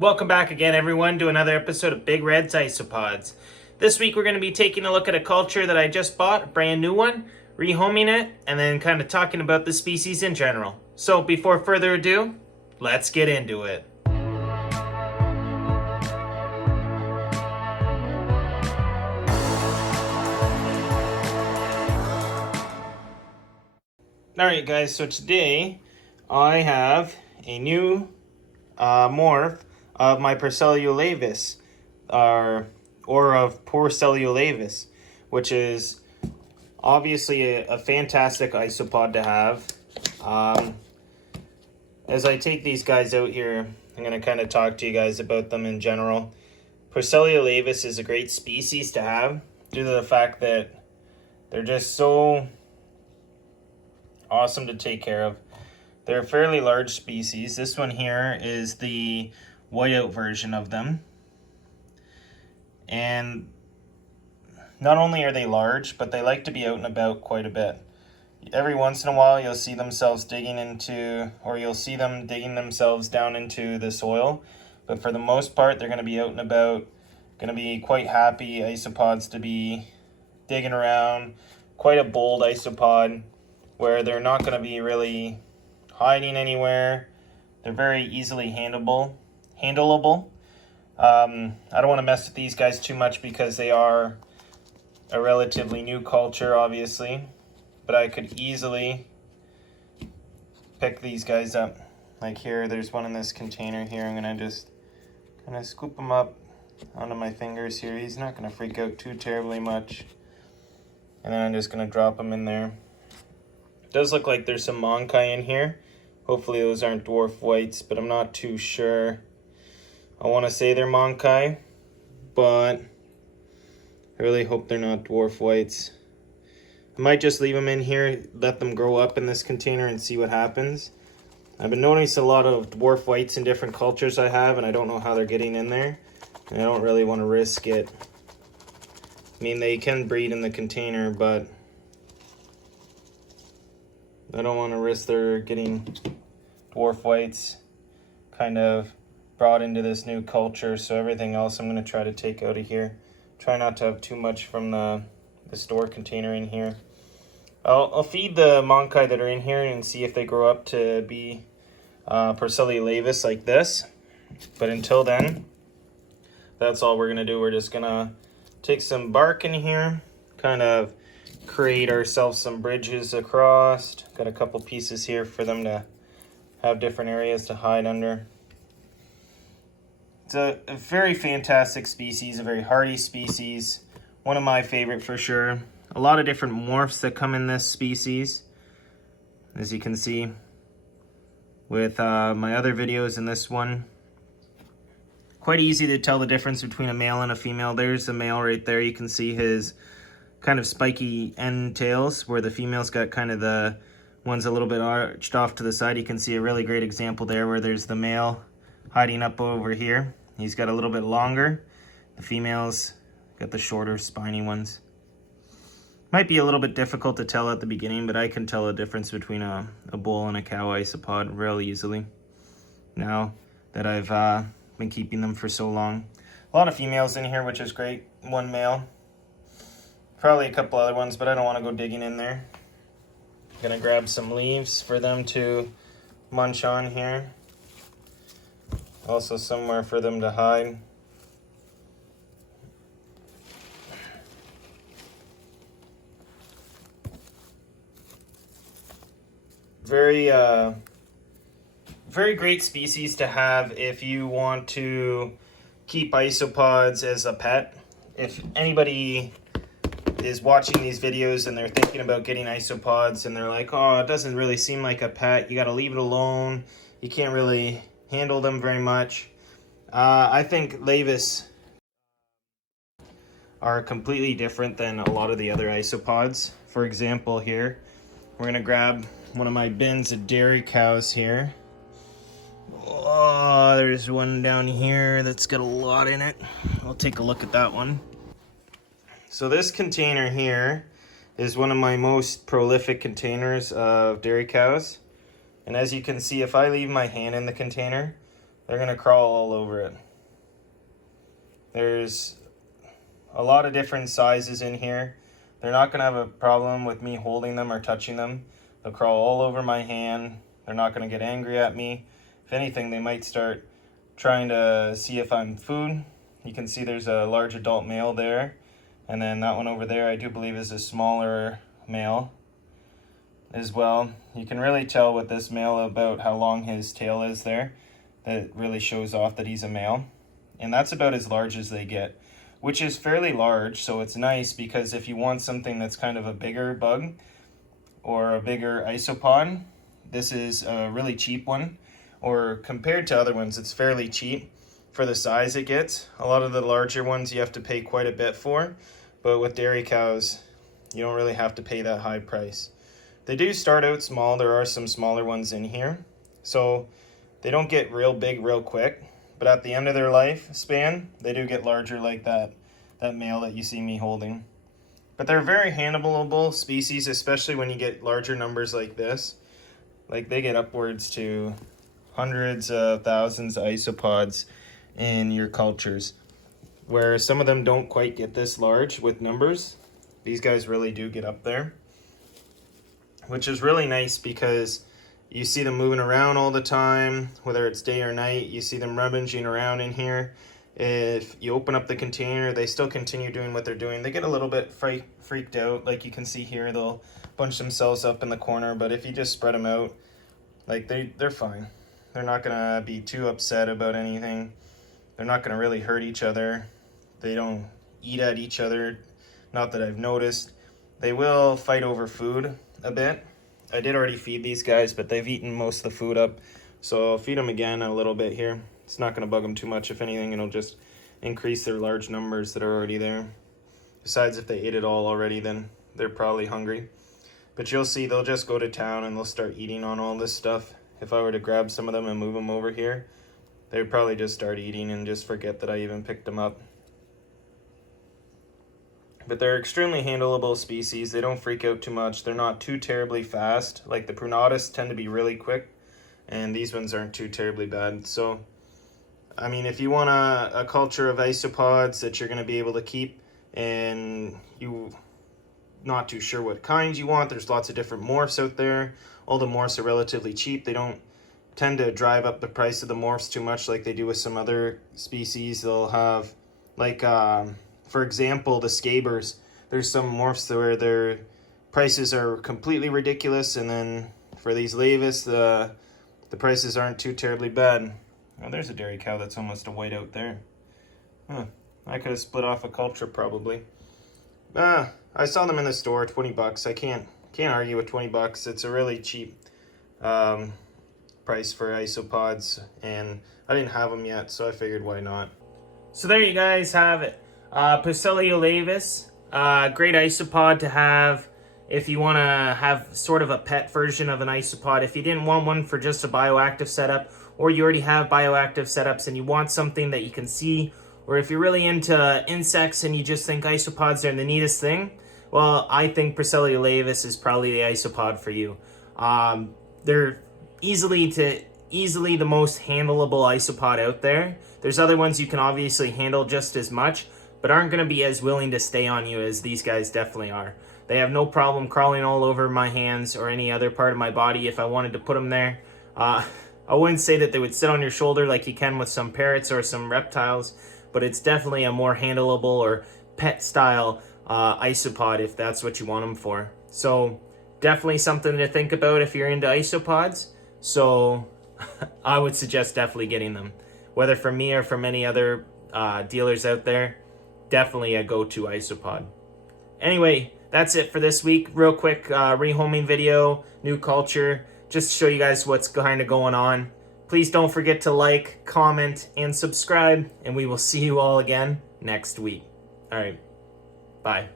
Welcome back again, everyone, to another episode of Big Red's Isopods. This week we're going to be taking a look at a culture that I just bought, a brand new one, rehoming it, and then kind of talking about the species in general. So before further ado, let's get into it. Alright guys, so today I have a new morph of my porcellio laevis, or of porcellio laevis, which is obviously a fantastic isopod to have. As I take these guys out here, I'm going to kind of talk to you guys about them in general. Porcellio laevis is a great species to have due to the fact that they're just so awesome to take care of. They're a fairly large species. This one here is the whiteout version of them. And not only are they large, but they like to be out and about quite a bit. Every once in a while you'll see themselves digging into, or you'll see them digging themselves down into the soil. But for the most part, they're going to be out and about, going to be quite happy isopods to be digging around. Quite a bold isopod where they're not going to be really hiding anywhere. They're very easily handleable. I don't want to mess with these guys too much because they are a relatively new culture, obviously, but I could easily pick these guys up. Like here, there's one in this container here. I'm gonna just kind of scoop him up onto my fingers here. He's not gonna freak out too terribly much. And then I'm just gonna drop him in there. It does look like there's some monkai in here. Hopefully those aren't dwarf whites, but I'm not too sure. I want to say they're monkai, but I really hope they're not dwarf whites. I might just leave them in here, let them grow up in this container and see what happens. I've been noticing a lot of dwarf whites in different cultures I have, and I don't know how they're getting in there. And I don't really want to risk it. I mean, they can breed in the container, but I don't want to risk their getting dwarf whites kind of brought into this new culture. So everything else I'm going to try to take out of here. Try not to have too much from the store container in here. I'll feed the monkai that are in here and see if they grow up to be porcellio laevis like this. But until then, that's all we're going to do. We're just going to take some bark in here, kind of create ourselves some bridges across. Got a couple pieces here for them to have different areas to hide under. It's a very fantastic species, a very hardy species. One of my favorite for sure. A lot of different morphs that come in this species, as you can see with my other videos and this one. Quite easy to tell the difference between a male and a female. There's a male right there. You can see his kind of spiky end tails, where the female's got kind of the one's a little bit arched off to the side. You can see a really great example there where there's the male hiding up over here. He's got a little bit longer. The female's got the shorter spiny ones. Might be a little bit difficult to tell at the beginning, but I can tell a difference between a bull and a cow isopod real easily now that I've been keeping them for so long. A lot of females in here, which is great. One male. Probably a couple other ones, but I don't want to go digging in there. I'm gonna grab some leaves for them to munch on here. Also somewhere for them to hide. Very great species to have if you want to keep isopods as a pet. If anybody is watching these videos and they're thinking about getting isopods and they're like, oh, it doesn't really seem like a pet, you got to leave it alone, you can't really handle them very much. I think laevis are completely different than a lot of the other isopods. For example, here we're gonna grab one of my bins of dairy cows here. Oh, there's one down here that's got a lot in it. I'll take a look at that one. So this container here is one of my most prolific containers of dairy cows. And as you can see, if I leave my hand in the container, they're going to crawl all over it. There's a lot of different sizes in here. They're not going to have a problem with me holding them or touching them. They'll crawl all over my hand. They're not going to get angry at me. If anything, they might start trying to see if I'm food. You can see there's a large adult male there. And then that one over there, I do believe, is a smaller male as well. You can really tell with this male about how long his tail is there. That really shows off that he's a male. And that's about as large as they get, which is fairly large. So it's nice because if you want something that's kind of a bigger bug or a bigger isopod, this is a really cheap one. Or compared to other ones, it's fairly cheap for the size it gets. A lot of the larger ones you have to pay quite a bit for, but with dairy cows, you don't really have to pay that high price. They do start out small. There are some smaller ones in here, so they don't get real big real quick, but at the end of their life span, they do get larger like that male that you see me holding. But they're very handleable species, especially when you get larger numbers like this. Like they get upwards to hundreds of thousands of isopods in your cultures, where some of them don't quite get this large with numbers. These guys really do get up there, which is really nice because you see them moving around all the time, whether it's day or night. You see them rummaging around in here. If you open up the container, they still continue doing what they're doing. They get a little bit freaked out. Like you can see here, they'll bunch themselves up in the corner, but if you just spread them out, like they're fine. They're not gonna be too upset about anything. They're not gonna really hurt each other. They don't eat at each other, not that I've noticed. They will fight over food a bit. I did already feed these guys, but they've eaten most of the food up. So I'll feed them again a little bit here. It's not gonna bug them too much. If anything, it'll just increase their large numbers that are already there. Besides, if they ate it all already, then they're probably hungry. But you'll see they'll just go to town and they'll start eating on all this stuff. If I were to grab some of them and move them over here, they would probably just start eating and just forget that I even picked them up. But they're extremely handleable species. They don't freak out too much. They're not too terribly fast. Like the prunatus tend to be really quick, and these ones aren't too terribly bad. So, I mean, if you want a culture of isopods that you're going to be able to keep, and you not too sure what kinds you want, there's lots of different morphs out there. All the morphs are relatively cheap. They don't tend to drive up the price of the morphs too much like they do with some other species. They'll have, like, for example, the scabers. There's some morphs where their prices are completely ridiculous, and then for these laevis, the prices aren't too terribly bad. Oh, there's a dairy cow that's almost a white out there. Huh. I could have split off a culture probably. I saw them in the store, 20 bucks. I can't argue with 20 bucks. It's a really cheap price for isopods, and I didn't have them yet, so I figured why not. So there you guys have it. Porcellio laevis, great isopod to have if you want to have sort of a pet version of an isopod. If you didn't want one for just a bioactive setup, or you already have bioactive setups and you want something that you can see, or if you're really into insects and you just think isopods are the neatest thing, well, I think Porcellio laevis is probably the isopod for you. They're easily the most handleable isopod out there. There's other ones you can obviously handle just as much, but aren't going to be as willing to stay on you as these guys definitely are. They have no problem crawling all over my hands or any other part of my body if I wanted to put them there. I wouldn't say that they would sit on your shoulder like you can with some parrots or some reptiles, but it's definitely a more handleable or pet style isopod if that's what you want them for. So definitely something to think about if you're into isopods. So I would suggest definitely getting them. Whether from me or from any other dealers out there, definitely a go-to isopod. Anyway, that's it for this week. Real quick rehoming video, new culture, just to show you guys what's kind of going on. Please don't forget to like, comment, and subscribe, and we will see you all again next week. All right, bye.